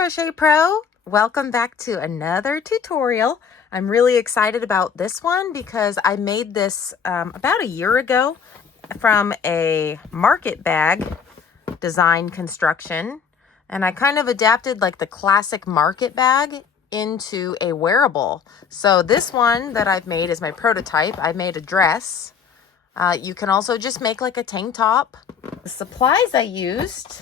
Crochet Pro. Welcome back to another tutorial. I'm really excited about this one because I made this about a year ago from a market bag design construction, and I kind of adapted like the classic market bag into a wearable. So this one that I've made is my prototype. I made a dress. You can also just make like a tank top. The supplies I used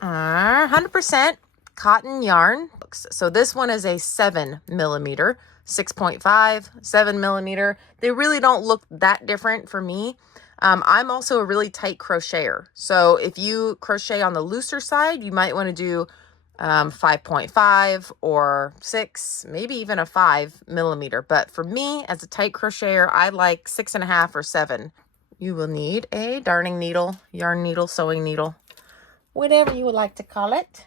are 100% cotton yarn. So this one is a 7mm, 6.5, 7mm. They really don't look that different for me. I'm also a really tight crocheter. So if you crochet on the looser side, you might want to do 5.5 or 6, maybe even a 5mm. But for me, as a tight crocheter, I like 6.5 or 7. You will need a darning needle, yarn needle, sewing needle, whatever you would like to call it.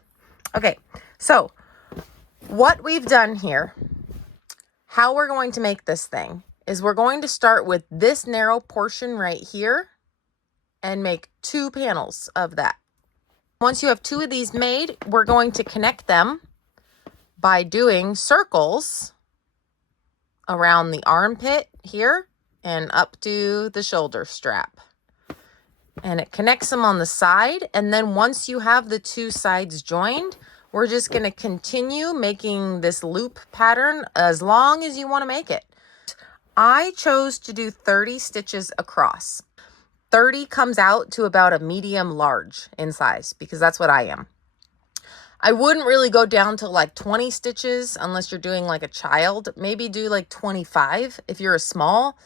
Okay, so what we've done here, how we're going to make this thing, is we're going to start with this narrow portion right here and make 2 panels of that. Once you have 2 of these made, we're going to connect them by doing circles around the armpit here and up to the shoulder strap. And it connects them on the side. And then once you have the 2 sides joined, we're just going to continue making this loop pattern as long as you want to make it. I chose to do 30 stitches across. 30 comes out to about a medium large in size because that's what I am. I wouldn't really go down to like 20 stitches unless you're doing like a child. Maybe do like 25 if you're a small.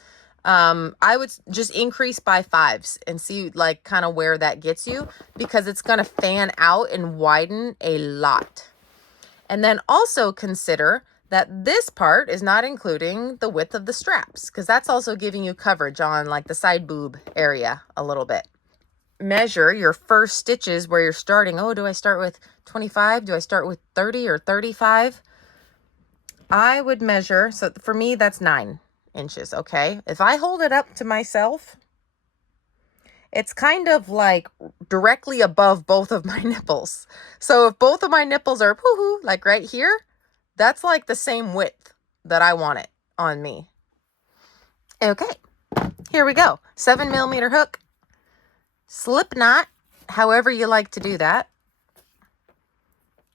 I would just increase by 5s and see like kind of where that gets you, because it's going to fan out and widen a lot. And then also consider that this part is not including the width of the straps, because that's also giving you coverage on like the side boob area a little bit. Measure your first stitches where you're starting. Oh, do I start with 25? Do I start with 30 or 35? I would measure, so for me that's 9 inches. Okay, if I hold it up to myself, it's kind of like directly above both of my nipples. So if both of my nipples are woohoo, like right here, that's like the same width that I want it on me. Okay, here we go. 7mm hook, slip knot, however you like to do that.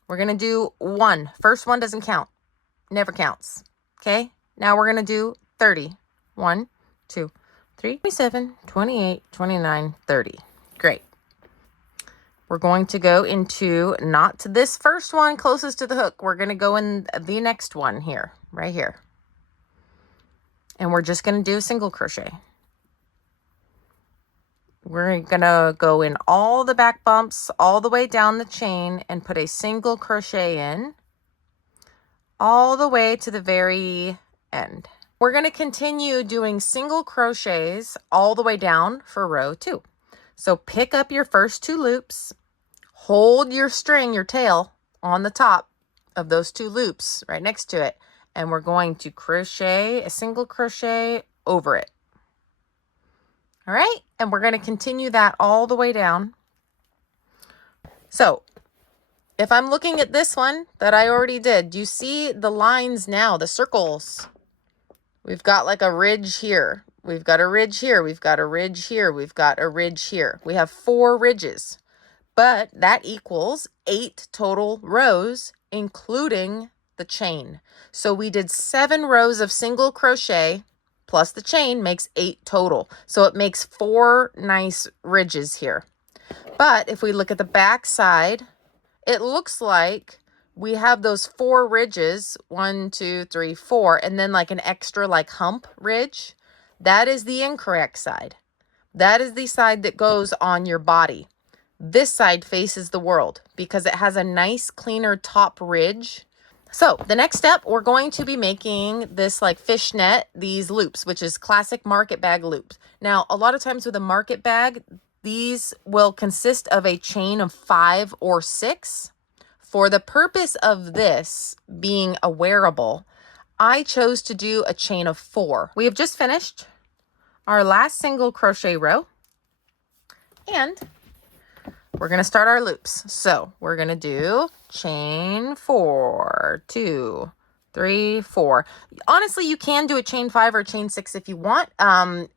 We're gonna do 1. First one doesn't count, never counts. Okay, now we're gonna do 30. 1, 2, 3, 27, 28, 29, 30. Great. We're going to go into not to this first one closest to the hook. We're going to go in the next one here, right here. And we're just going to do a single crochet. We're going to go in all the back bumps all the way down the chain and put a single crochet in all the way to the very end. We're going to continue doing single crochets all the way down for row 2. So pick up your first 2 loops, hold your string, your tail, on the top of those 2 loops right next to it, and we're going to crochet a single crochet over it. All right, and we're going to continue that all the way down. So if I'm looking at this one that I already did, do you see the lines now, the circles? We've got like a ridge here. We've got a ridge here. We've got a ridge here. We've got a ridge here. We have 4 ridges, but that equals 8 total rows, including the chain. So we did 7 rows of single crochet plus the chain makes 8 total. So it makes 4 nice ridges here. But if we look at the back side, it looks like we have those 4 ridges, 1, 2, 3, 4, and then like an extra like hump ridge. That is the incorrect side. That is the side that goes on your body. This side faces the world because it has a nice cleaner top ridge. So the next step, we're going to be making this like fishnet, these loops, which is classic market bag loops. Now, a lot of times with a market bag, these will consist of a chain of 5 or 6. For the purpose of this being a wearable, I chose to do a chain of 4. We have just finished our last single crochet row, and we're going to start our loops. So we're going to do chain 4, 2, 3, 4. Honestly, you can do a chain 5 or chain 6 if you want.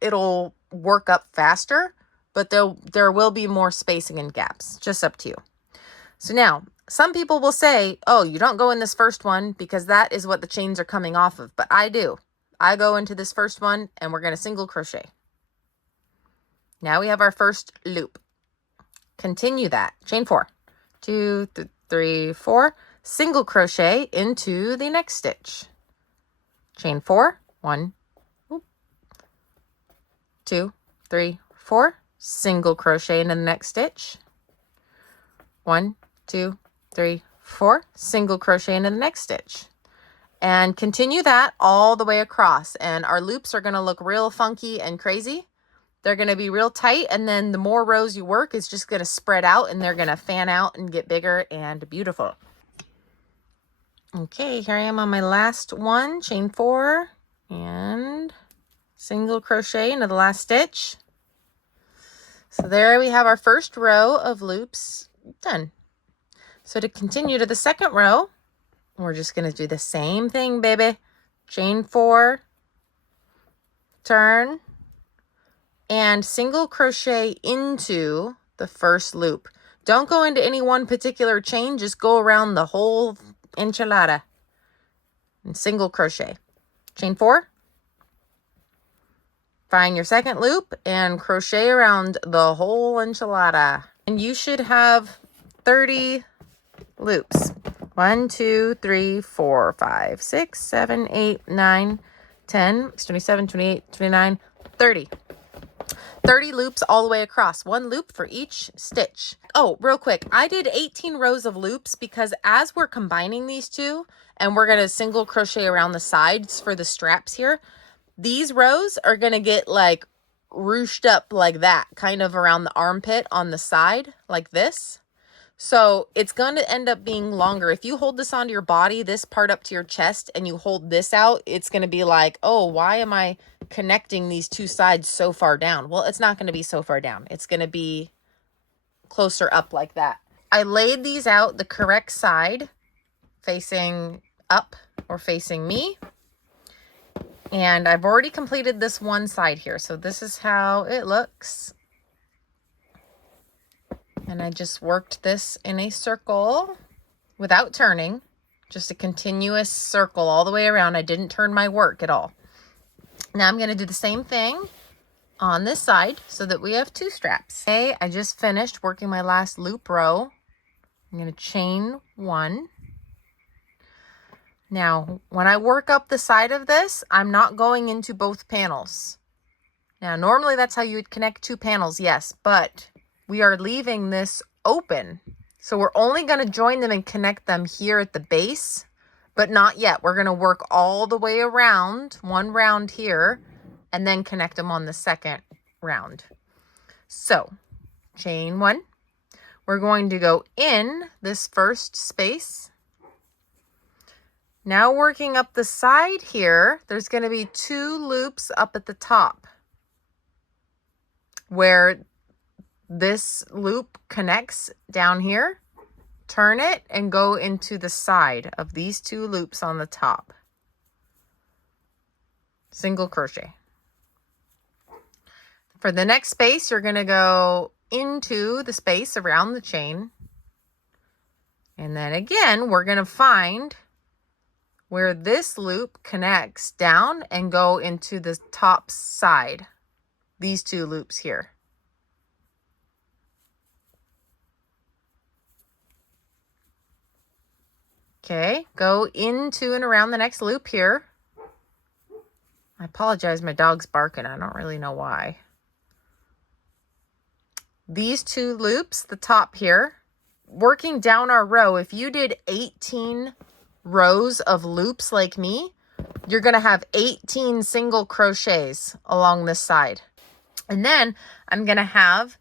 It'll work up faster, but there will be more spacing and gaps. Just up to you. So now, some people will say, oh, you don't go in this first one because that is what the chains are coming off of. But I do. I go into this first one and we're going to single crochet. Now we have our first loop. Continue that. Chain 4. 2, 3, 4. Single crochet into the next stitch. Chain 4. 1, 2, 3, 4. Single crochet into the next stitch. 1, 2, 3, 4. Single crochet into the next stitch. And continue that all the way across. And our loops are going to look real funky and crazy. They're going to be real tight, and then the more rows you work, it's just going to spread out, and they're going to fan out and get bigger and beautiful. Okay, here I am on my last one, chain 4, and single crochet into the last stitch. So there we have our first row of loops done. So to continue to the second row, we're just going to do the same thing, baby. Chain 4, turn, and single crochet into the first loop. Don't go into any one particular chain, just go around the whole enchilada and single crochet. Chain 4, find your second loop and crochet around the whole enchilada. And you should have 30 loops. 1, 2, 3, 4, 5, 6, 7, 8, 9, 10, 27, 28, 29, 30. 30 loops all the way across, 1 loop for each stitch. Oh, real quick, I did 18 rows of loops because as we're combining these two and we're going to single crochet around the sides for the straps here, these rows are going to get like ruched up like that, kind of around the armpit on the side like this. So it's going to end up being longer. If you hold this onto your body, this part up to your chest, and you hold this out, it's going to be like, oh, why am I connecting these two sides so far down? Well, it's not going to be so far down. It's going to be closer up like that. I laid these out the correct side, facing up or facing me. And I've already completed this one side here. So this is how it looks. And I just worked this in a circle without turning, just a continuous circle all the way around. I didn't turn my work at all. Now I'm going to do the same thing on this side so that we have 2 straps. Okay, I just finished working my last loop row. I'm going to chain 1. Now, when I work up the side of this, I'm not going into both panels. Now, normally that's how you would connect 2 panels, yes, but we are leaving this open. So we're only going to join them and connect them here at the base, but not yet. We're going to work all the way around, 1 round here, and then connect them on the second round. So chain 1. We're going to go in this first space. Now working up the side here, there's going to be 2 loops up at the top where this loop connects down here. Turn it and go into the side of these 2 loops on the top. Single crochet. For the next space, you're going to go into the space around the chain. And then again, we're going to find where this loop connects down and go into the top side. These 2 loops here. Okay, go into and around the next loop here. I apologize, my dog's barking. I don't really know why. These 2 loops, the top here, working down our row, if you did 18 rows of loops like me, you're going to have 18 single crochets along this side. And then I'm going to have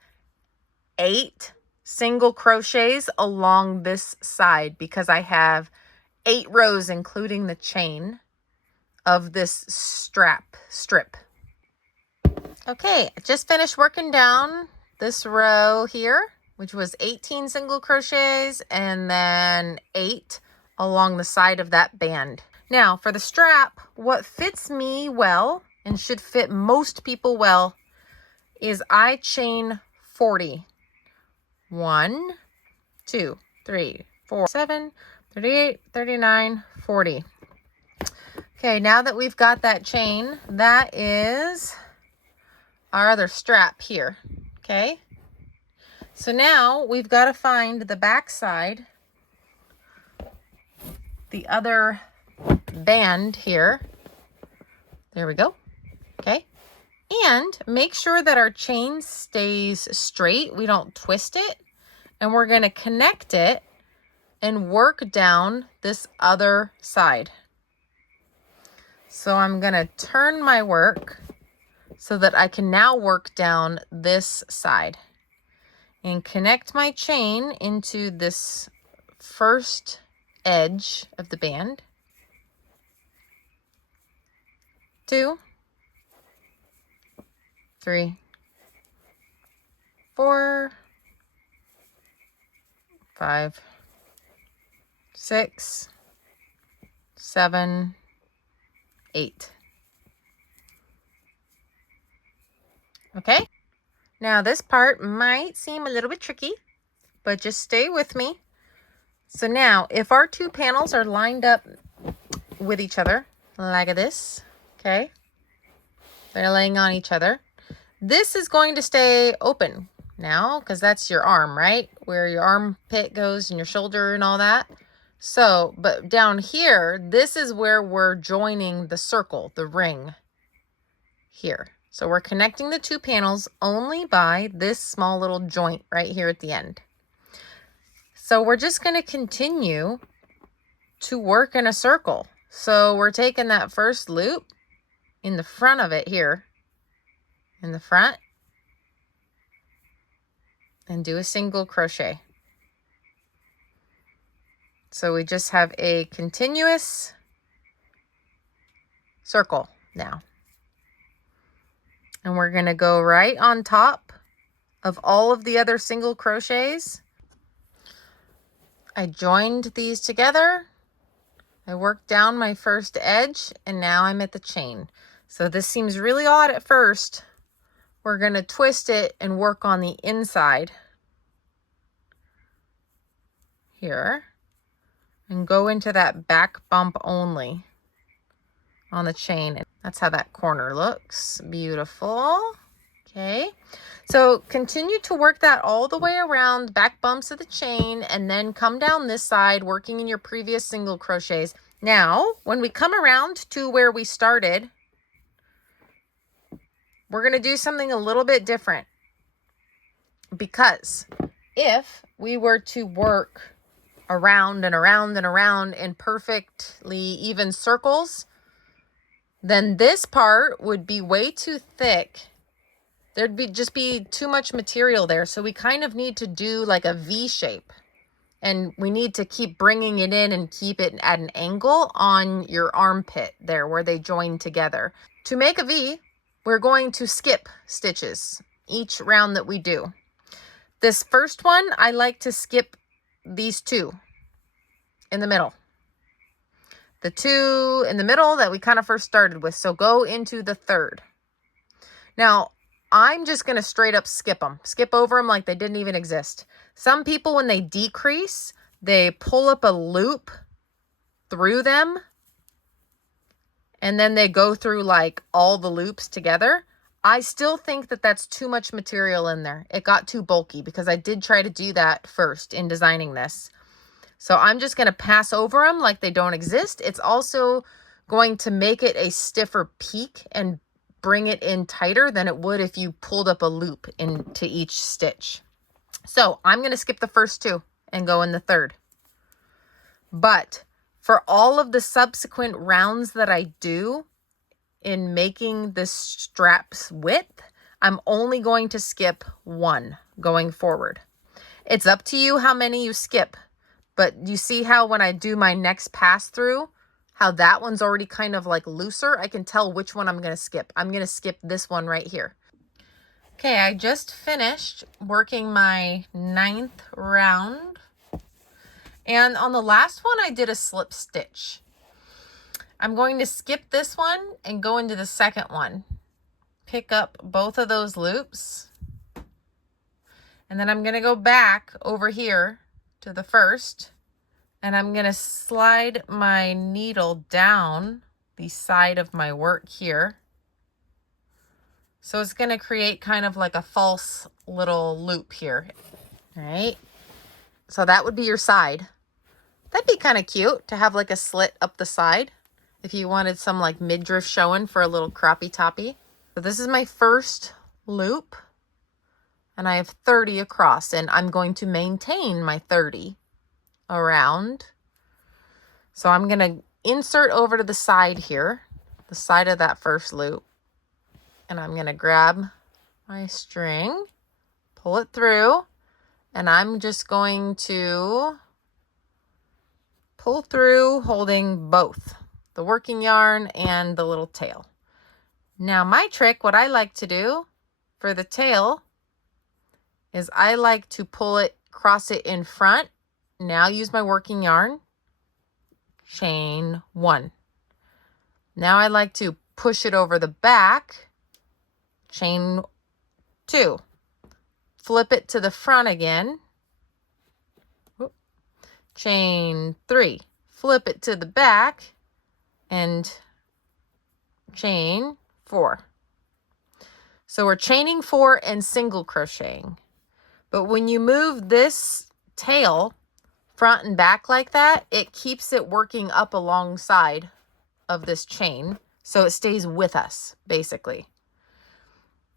8 single crochets along this side because I have 8 rows, including the chain of this strip. Okay, I just finished working down this row here which was 18 single crochets, and then 8 along the side of that band. Now for the strap, what fits me well and should fit most people well is I chain 40. 1, 2, 3, 4, 7, 38, 39, 40. Okay, now that we've got that chain, that is our other strap here. Okay, so now we've got to find the back side, the other band here. There we go. Okay, and make sure that our chain stays straight. We don't twist it, and we're going to connect it and work down this other side. So I'm going to turn my work so that I can now work down this side and connect my chain into this first edge of the band. 2, 3, 4, 5, 6, 7, 8. Okay, now this part might seem a little bit tricky, but just stay with me. So now if our two panels are lined up with each other like this, okay, they're laying on each other, this is going to stay open now because that's your arm, right? Where your armpit goes and your shoulder and all that. So, but down here, this is where we're joining the circle, the ring here. So we're connecting the two panels only by this small little joint right here at the end. So we're just going to continue to work in a circle. So we're taking that first loop in the front of it here, in the front, and do a single crochet. So we just have a continuous circle now. And we're going to go right on top of all of the other single crochets. I joined these together. I worked down my first edge, and now I'm at the chain. So this seems really odd at first. We're going to twist it and work on the inside here and go into that back bump only on the chain. That's how that corner looks. Beautiful. Okay, so continue to work that all the way around, back bumps of the chain, and then come down this side working in your previous single crochets. Now when we come around to where we started, we're going to do something a little bit different, because if we were to work around and around and around in perfectly even circles, then this part would be way too thick. There'd just be too much material there. So we kind of need to do like a V shape, and we need to keep bringing it in and keep it at an angle on your armpit there where they join together. To make a V, we're going to skip stitches each round that we do. This first one, I like to skip these 2 in the middle. The 2 in the middle that we kind of first started with. So go into the third. Now, I'm just going to straight up skip them. Skip over them like they didn't even exist. Some people, when they decrease, they pull up a loop through them, and then they go through like all the loops together. I still think that that's too much material in there. It got too bulky because I did try to do that first in designing this. So I'm just going to pass over them like they don't exist. It's also going to make it a stiffer peak and bring it in tighter than it would if you pulled up a loop into each stitch. So I'm going to skip the first 2 and go in the third. But for all of the subsequent rounds that I do in making this strap's width, I'm only going to skip 1 going forward. It's up to you how many you skip. But you see how when I do my next pass through, how that one's already kind of like looser? I can tell which one I'm going to skip. I'm going to skip this one right here. Okay, I just finished working my 9th round. And on the last one, I did a slip stitch. I'm going to skip this one and go into the second one. Pick up both of those loops. And then I'm going to go back over here to the first. And I'm going to slide my needle down the side of my work here. So it's going to create kind of like a false little loop here. All right. So that would be your side. That'd be kind of cute to have like a slit up the side if you wanted some like midriff showing for a little croppy toppy. So this is my first loop and I have 30 across, and I'm going to maintain my 30 around. So I'm going to insert over to the side here, the side of that first loop. And I'm going to grab my string, pull it through, and I'm just going to pull through holding both the working yarn and the little tail. Now my trick, what I like to do for the tail is I like to pull it, cross it in front. Now use my working yarn, chain 1. Now I like to push it over the back, chain 2, flip it to the front again, chain 3, flip it to the back, and chain 4. So we're chaining 4 and single crocheting. But when you move this tail front and back like that, it keeps it working up alongside of this chain, so it stays with us basically.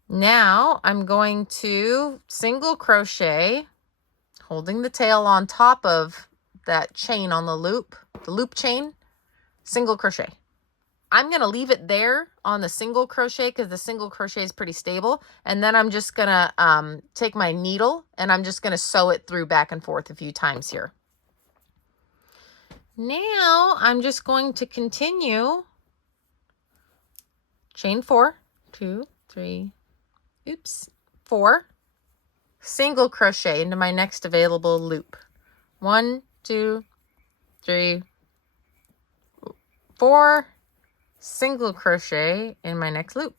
Now I'm going to single crochet, holding the tail on top of that chain on the loop chain, single crochet. I'm going to leave it there on the single crochet because the single crochet is pretty stable. And then I'm just going to take my needle and I'm just going to sew it through back and forth a few times here. Now I'm just going to continue chain 4, 2, 3, 4, single crochet into my next available loop. 1, 2, 3, 4, single crochet in my next loop.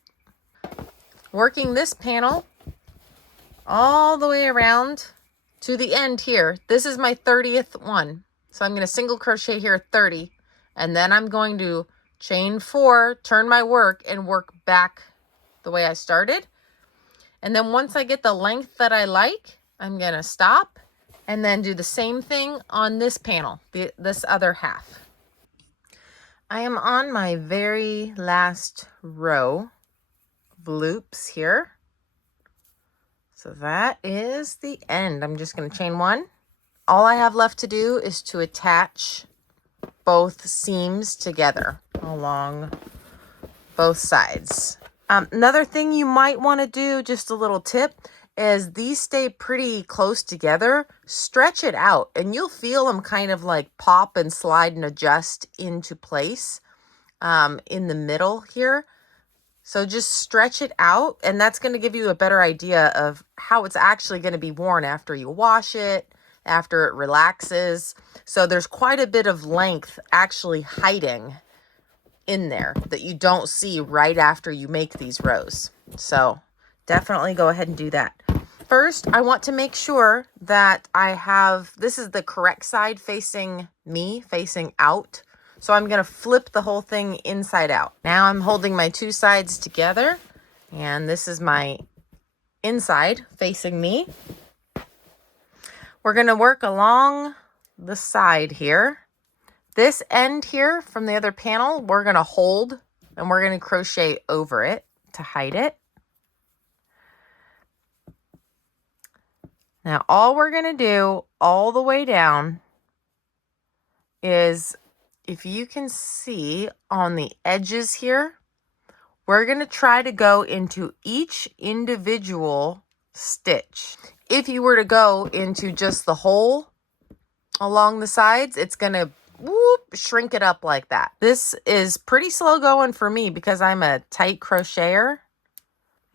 Working this panel all the way around to the end here. This is my 30th one. So I'm going to single crochet here 30, and then I'm going to chain 4, turn my work, and work back the way I started. And then once I get the length that I like, I'm going to stop and then do the same thing on this panel, this other half. I am on my very last row of loops here. So that is the end. I'm just going to chain 1. All I have left to do is to attach both seams together along both sides. Another thing you might want to do, just a little tip, is these stay pretty close together. Stretch it out and you'll feel them kind of like pop and slide and adjust into place in the middle here. So just stretch it out, and that's going to give you a better idea of how it's actually going to be worn after you wash it, after it relaxes. So there's quite a bit of length actually hiding in there that you don't see right after you make these rows. So definitely go ahead and do that. First, I want to make sure that I have, this is the correct side facing me, facing out. So I'm going to flip the whole thing inside out. Now I'm holding my 2 sides together, and this is my inside facing me. We're going to work along the side here. This end here from the other panel, we're going to hold and we're going to crochet over it to hide it. Now all we're going to do all the way down is, if you can see on the edges here, we're going to try to go into each individual stitch. If you were to go into just the hole along the sides, it's going to shrink it up like that. This is pretty slow going for me because I'm a tight crocheter.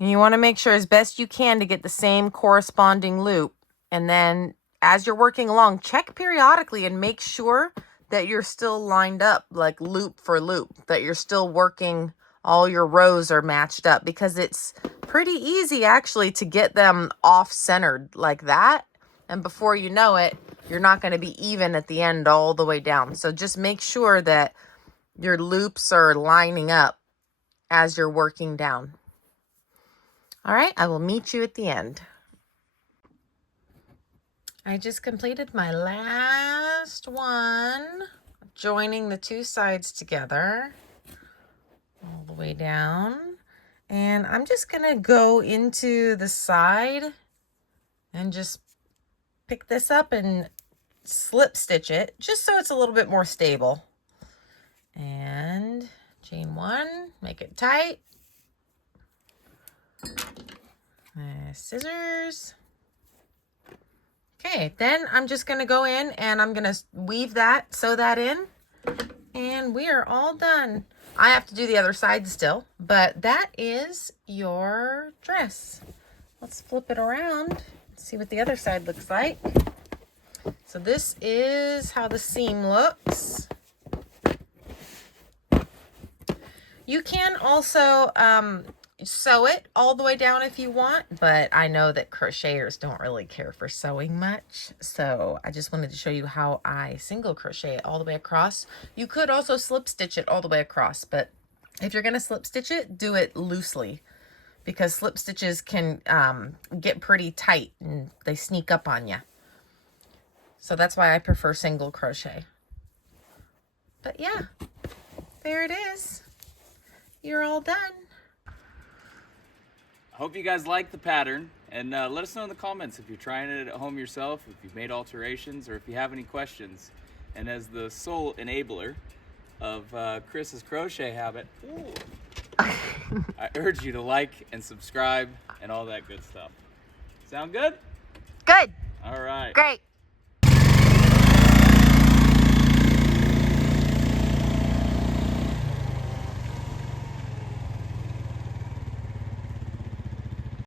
And you want to make sure as best you can to get the same corresponding loop. And then as you're working along, check periodically and make sure that you're still lined up, like loop for loop, that you're still working, all your rows are matched up, because it's pretty easy actually to get them off-centered like that. And before you know it, you're not going to be even at the end all the way down. So just make sure that your loops are lining up as you're working down. All right, I will meet you at the end. I just completed my last one, joining the two sides together all the way down. And I'm just gonna go into the side and just pick this up and slip stitch it, just so it's a little bit more stable. And chain one, make it tight. Scissors. Okay, then I'm just gonna go in and I'm gonna weave that, sew that in, and we are all done. I have to do the other side still, but that is your dress. Let's flip it around, see what the other side looks like. So this is how the seam looks. You can also sew it all the way down if you want, but I know that crocheters don't really care for sewing much, so I just wanted to show you how I single crochet it all the way across. You could also slip stitch it all the way across, but if you're going to slip stitch it, do it loosely, because slip stitches can get pretty tight and they sneak up on you. So that's why I prefer single crochet. But yeah, there it is. You're all done. Hope you guys like the pattern, and let us know in the comments if you're trying it at home yourself, if you've made alterations, or if you have any questions. And as the sole enabler of Chris's crochet habit, I urge you to like and subscribe and all that good stuff. Sound good? Good. All right. Great.